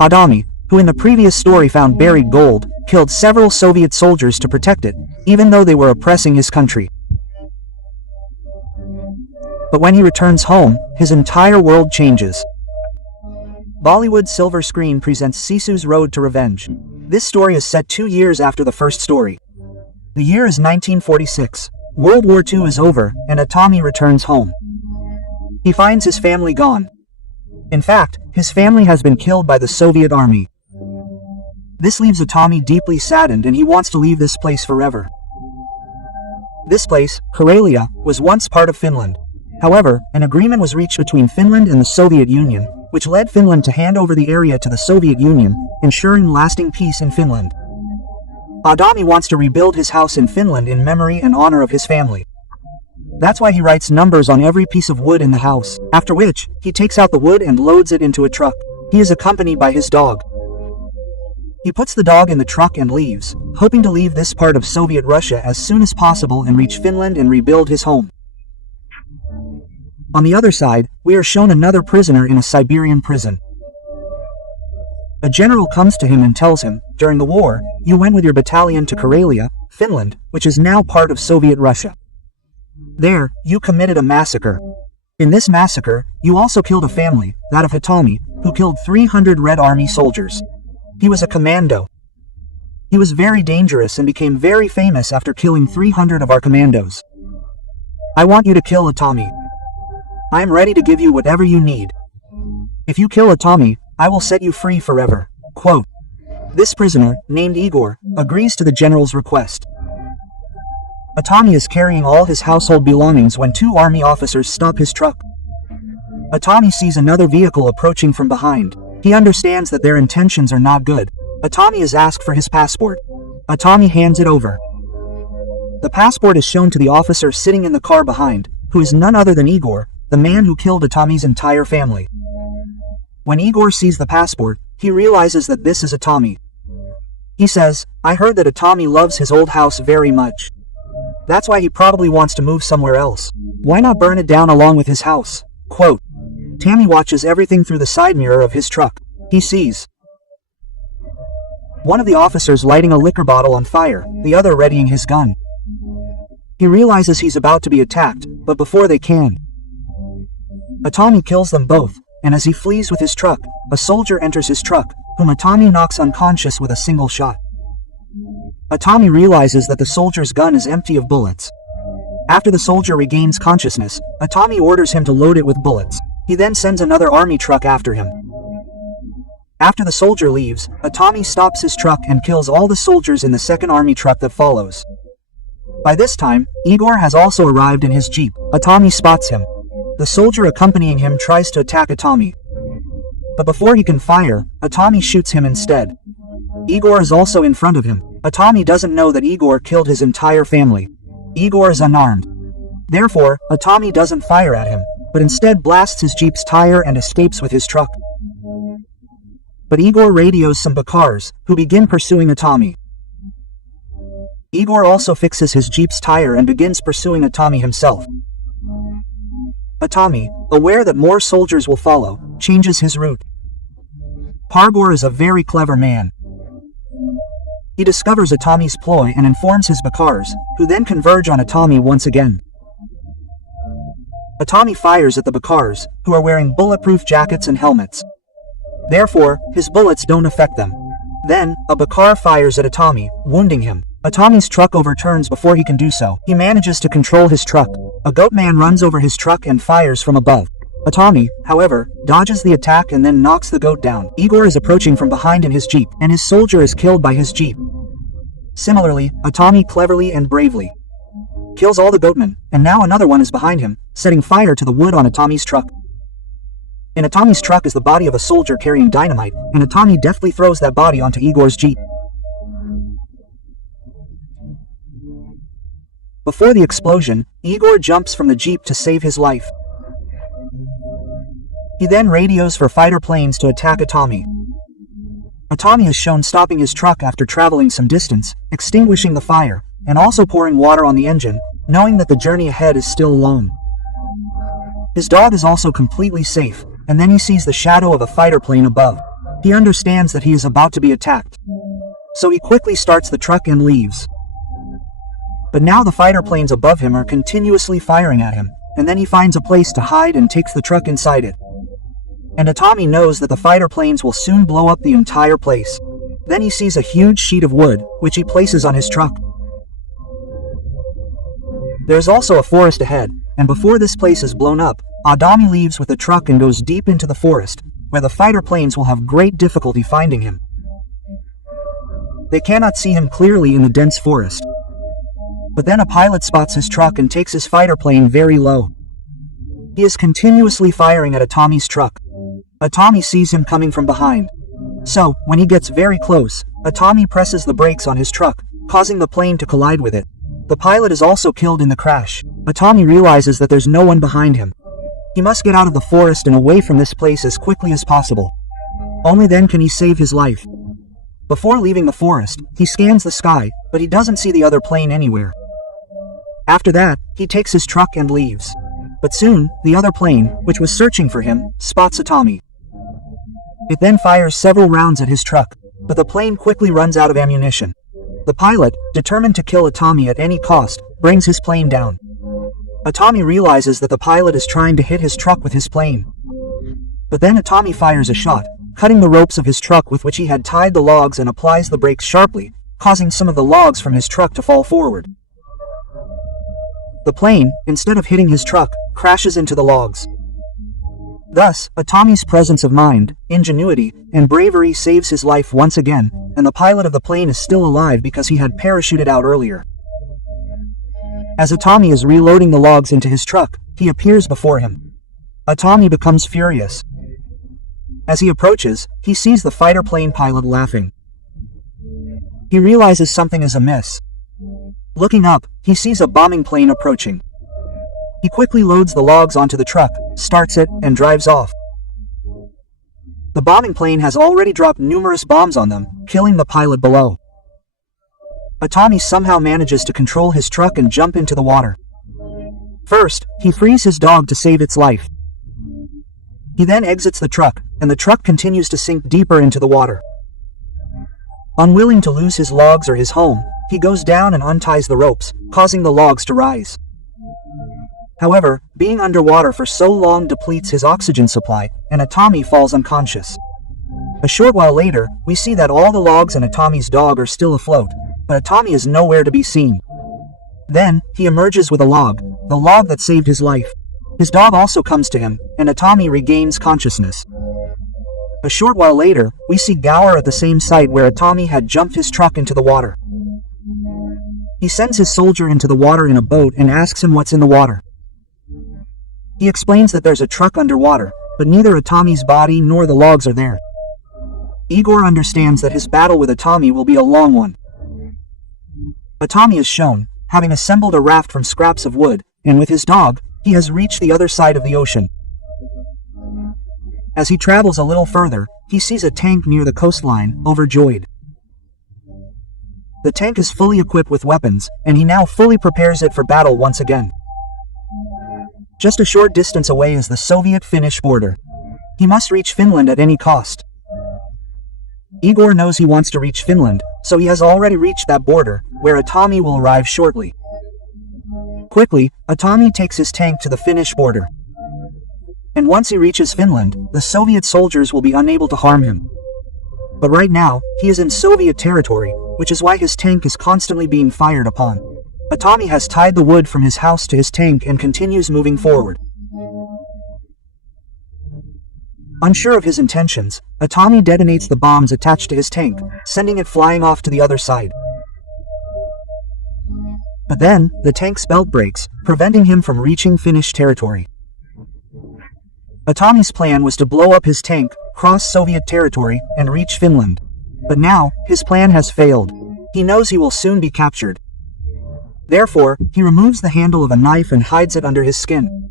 Adami, who in the previous story found buried gold, killed several Soviet soldiers to protect it, even though they were oppressing his country. But when he returns home, his entire world changes. Bollywood Silver Screen presents Sisu's Road to Revenge. This story is set 2 years after the first story. The year is 1946. World War II is over, and Atami returns home. He finds his family gone. In fact, his family has been killed by the Soviet army. This leaves Atami deeply saddened, and he wants to leave this place forever. This place, Karelia, was once part of Finland. However, an agreement was reached between Finland and the Soviet Union, which led Finland to hand over the area to the Soviet Union, ensuring lasting peace in Finland. Adami wants to rebuild his house in Finland in memory and honor of his family. That's why he writes numbers on every piece of wood in the house, after which, he takes out the wood and loads it into a truck. He is accompanied by his dog. He puts the dog in the truck and leaves, hoping to leave this part of Soviet Russia as soon as possible and reach Finland and rebuild his home. On the other side, we are shown another prisoner in a Siberian prison. A general comes to him and tells him, during the war, you went with your battalion to Karelia, Finland, which is now part of Soviet Russia. There, you committed a massacre. In this massacre, you also killed a family, that of Atami, who killed 300 Red Army soldiers. He was a commando. He was very dangerous and became very famous after killing 300 of our commandos. I want you to kill Atami. I am ready to give you whatever you need. If you kill Atami, I will set you free forever. Quote. This prisoner, named Igor, agrees to the general's request. Atami is carrying all his household belongings when 2 army officers stop his truck. Atami sees another vehicle approaching from behind. He understands that their intentions are not good. Atami is asked for his passport. Atami hands it over. The passport is shown to the officer sitting in the car behind, who is none other than Igor, the man who killed Atami's entire family. When Igor sees the passport, he realizes that this is Atami. He says, I heard that Atami loves his old house very much. That's why he probably wants to move somewhere else. Why not burn it down along with his house? Quote. Tammy watches everything through the side mirror of his truck. He sees one of the officers lighting a liquor bottle on fire, the other readying his gun. He realizes he's about to be attacked, but before they can, Atami kills them both, and as he flees with his truck, a soldier enters his truck, whom Atami knocks unconscious with a single shot. Atami realizes that the soldier's gun is empty of bullets. After the soldier regains consciousness, Atami orders him to load it with bullets. He then sends another army truck after him. After the soldier leaves, Atami stops his truck and kills all the soldiers in the second army truck that follows. By this time, Igor has also arrived in his jeep. Atami spots him. The soldier accompanying him tries to attack Atami. But before he can fire, Atami shoots him instead. Igor is also in front of him. Atami doesn't know that Igor killed his entire family. Igor is unarmed. Therefore, Atami doesn't fire at him, but instead blasts his jeep's tire and escapes with his truck. But Igor radios some Bakars, who begin pursuing Atami. Igor also fixes his jeep's tire and begins pursuing Atami himself. Atami, aware that more soldiers will follow, changes his route. Pargor is a very clever man. He discovers Atami's ploy and informs his Bakars, who then converge on Atami once again. Atami fires at the Bakars, who are wearing bulletproof jackets and helmets. Therefore, his bullets don't affect them. Then, a Bakar fires at Atami, wounding him. Atami's truck overturns before he can do so. He manages to control his truck. A goat man runs over his truck and fires from above. Atami, however, dodges the attack and then knocks the goat down. Igor is approaching from behind in his jeep, and his soldier is killed by his jeep. Similarly, Atami cleverly and bravely kills all the goatmen, and now another one is behind him, setting fire to the wood on Atami's truck. In Atami's truck is the body of a soldier carrying dynamite, and Atami deftly throws that body onto Igor's jeep. Before the explosion, Igor jumps from the jeep to save his life. He then radios for fighter planes to attack Atami. Atami is shown stopping his truck after traveling some distance, extinguishing the fire, and also pouring water on the engine, knowing that the journey ahead is still long. His dog is also completely safe, and then he sees the shadow of a fighter plane above. He understands that he is about to be attacked, so he quickly starts the truck and leaves. But now the fighter planes above him are continuously firing at him, and then he finds a place to hide and takes the truck inside it. And Atami knows that the fighter planes will soon blow up the entire place. Then he sees a huge sheet of wood, which he places on his truck. There's also a forest ahead, and before this place is blown up, Adami leaves with the truck and goes deep into the forest, where the fighter planes will have great difficulty finding him. They cannot see him clearly in the dense forest. But then a pilot spots his truck and takes his fighter plane very low. He is continuously firing at Atami's truck. Atami sees him coming from behind. So, when he gets very close, Atami presses the brakes on his truck, causing the plane to collide with it. The pilot is also killed in the crash. Atami realizes that there's no one behind him. He must get out of the forest and away from this place as quickly as possible. Only then can he save his life. Before leaving the forest, he scans the sky, but he doesn't see the other plane anywhere. After that, he takes his truck and leaves. But soon, the other plane, which was searching for him, spots Atami. It then fires several rounds at his truck, but the plane quickly runs out of ammunition. The pilot, determined to kill Atami at any cost, brings his plane down. Atami realizes that the pilot is trying to hit his truck with his plane. But then Atami fires a shot, cutting the ropes of his truck with which he had tied the logs, and applies the brakes sharply, causing some of the logs from his truck to fall forward. The plane, instead of hitting his truck, crashes into the logs. Thus, Atami's presence of mind, ingenuity, and bravery saves his life once again, and the pilot of the plane is still alive because he had parachuted out earlier. As Atami is reloading the logs into his truck, he appears before him. Atami becomes furious. As he approaches, he sees the fighter plane pilot laughing. He realizes something is amiss. Looking up, he sees a bombing plane approaching. He quickly loads the logs onto the truck, starts it, and drives off. The bombing plane has already dropped numerous bombs on them, killing the pilot below. Atami somehow manages to control his truck and jump into the water. First, he frees his dog to save its life. He then exits the truck, and the truck continues to sink deeper into the water. Unwilling to lose his logs or his home, he goes down and unties the ropes, causing the logs to rise. However, being underwater for so long depletes his oxygen supply, and Atami falls unconscious. A short while later, we see that all the logs and Atami's dog are still afloat, but Atami is nowhere to be seen. Then, he emerges with a log, the log that saved his life. His dog also comes to him, and Atami regains consciousness. A short while later, we see Gower at the same site where Atami had jumped his truck into the water. He sends his soldier into the water in a boat and asks him what's in the water. He explains that there's a truck underwater, but neither Atami's body nor the logs are there. Igor understands that his battle with Atami will be a long one. Atami is shown, having assembled a raft from scraps of wood, and with his dog, he has reached the other side of the ocean. As he travels a little further, he sees a tank near the coastline, overjoyed. The tank is fully equipped with weapons, and he now fully prepares it for battle once again. Just a short distance away is the Soviet-Finnish border. He must reach Finland at any cost. Igor knows he wants to reach Finland, so he has already reached that border, where Atami will arrive shortly. Quickly, Atami takes his tank to the Finnish border. And once he reaches Finland, the Soviet soldiers will be unable to harm him. But right now, he is in Soviet territory, which is why his tank is constantly being fired upon. Atami has tied the wood from his house to his tank and continues moving forward. Unsure of his intentions, Atami detonates the bombs attached to his tank, sending it flying off to the other side. But then, the tank's belt breaks, preventing him from reaching Finnish territory. Atami's plan was to blow up his tank, cross Soviet territory, and reach Finland. But now, his plan has failed. He knows he will soon be captured. Therefore, he removes the handle of a knife and hides it under his skin.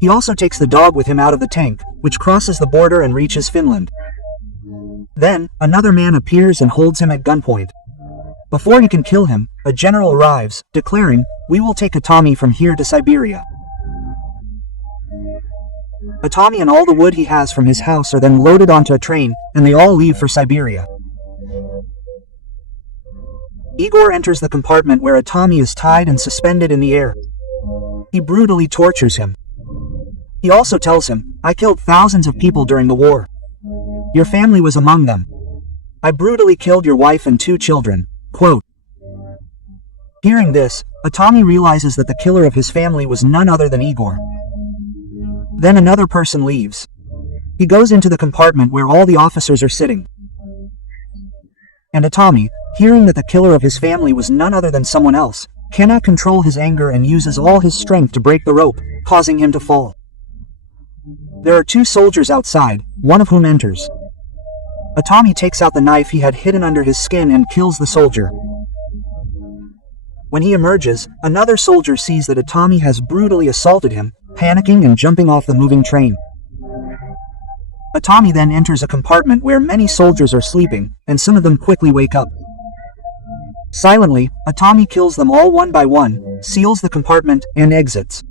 He also takes the dog with him out of the tank, which crosses the border and reaches Finland. Then, another man appears and holds him at gunpoint. Before he can kill him, a general arrives, declaring, "We will take Atami from here to Siberia." Atami and all the wood he has from his house are then loaded onto a train, and they all leave for Siberia. Igor enters the compartment where Atami is tied and suspended in the air. He brutally tortures him. He also tells him, "I killed thousands of people during the war. Your family was among them. I brutally killed your wife and 2 children." Quote. Hearing this, Atami realizes that the killer of his family was none other than Igor. Then another person leaves. He goes into the compartment where all the officers are sitting. And Atami, hearing that the killer of his family was none other than someone else, cannot control his anger and uses all his strength to break the rope, causing him to fall. There are 2 soldiers outside, one of whom enters. Atami takes out the knife he had hidden under his skin and kills the soldier. When he emerges, another soldier sees that Atami has brutally assaulted him, panicking and jumping off the moving train. Atami then enters a compartment where many soldiers are sleeping, and some of them quickly wake up. Silently, Atami kills them all one by one, seals the compartment, and exits.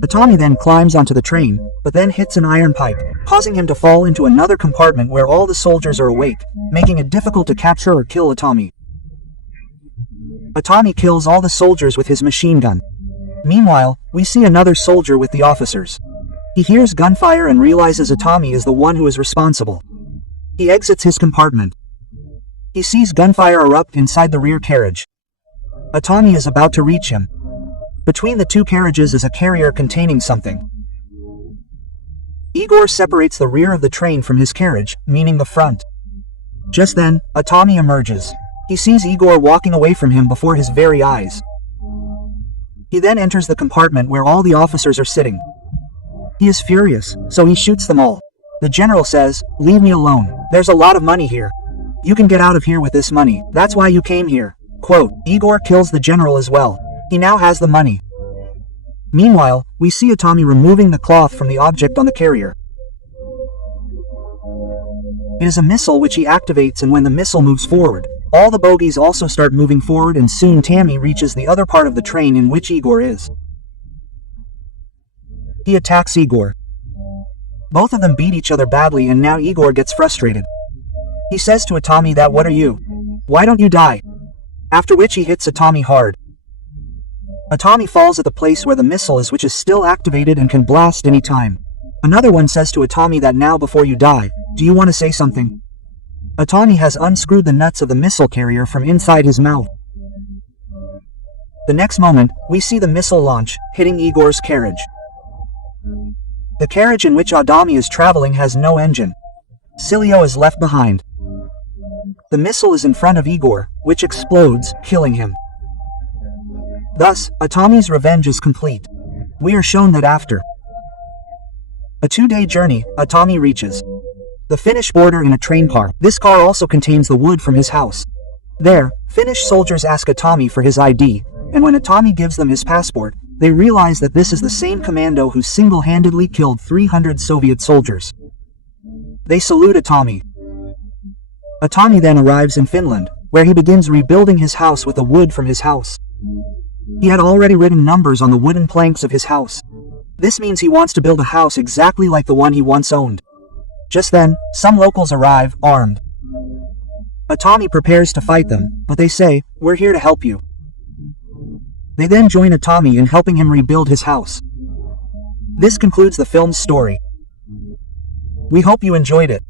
Atami then climbs onto the train, but then hits an iron pipe, causing him to fall into another compartment where all the soldiers are awake, making it difficult to capture or kill Atami. Atami kills all the soldiers with his machine gun. Meanwhile, we see another soldier with the officers. He hears gunfire and realizes Atami is the one who is responsible. He exits his compartment. He sees gunfire erupt inside the rear carriage. Atami is about to reach him. Between the 2 carriages is a carrier containing something. Igor separates the rear of the train from his carriage, meaning the front. Just then, Atami emerges. He sees Igor walking away from him before his very eyes. He then enters the compartment where all the officers are sitting. He is furious, so he shoots them all. The general says, "Leave me alone. There's a lot of money here. You can get out of here with this money. That's why you came here." Quote. Igor kills the general as well. He now has the money. Meanwhile, we see Atami removing the cloth from the object on the carrier. It is a missile which he activates, and when the missile moves forward, all the bogies also start moving forward, and soon Tammy reaches the other part of the train in which Igor is. He attacks Igor. Both of them beat each other badly, and now Igor gets frustrated. He says to Atami that, "What are you? Why don't you die?" After which he hits Atami hard. Atami falls at the place where the missile is, which is still activated and can blast any time. Another one says to Atami that, "Now before you die, do you want to say something?" Atami has unscrewed the nuts of the missile carrier from inside his mouth. The next moment, we see the missile launch, hitting Igor's carriage. The carriage in which Atami is traveling has no engine. Silio is left behind. The missile is in front of Igor, which explodes, killing him. Thus, Atami's revenge is complete. We are shown that after a 2-day journey, Atami reaches the Finnish border in a train car. This car also contains the wood from his house. There, Finnish soldiers ask Atami for his ID, and when Atami gives them his passport, they realize that this is the same commando who single-handedly killed 300 Soviet soldiers. They salute Atami. Atami then arrives in Finland, where he begins rebuilding his house with the wood from his house. He had already written numbers on the wooden planks of his house. This means he wants to build a house exactly like the one he once owned. Just then, some locals arrive, armed. Atami prepares to fight them, but they say, "We're here to help you." They then join Atami in helping him rebuild his house. This concludes the film's story. We hope you enjoyed it.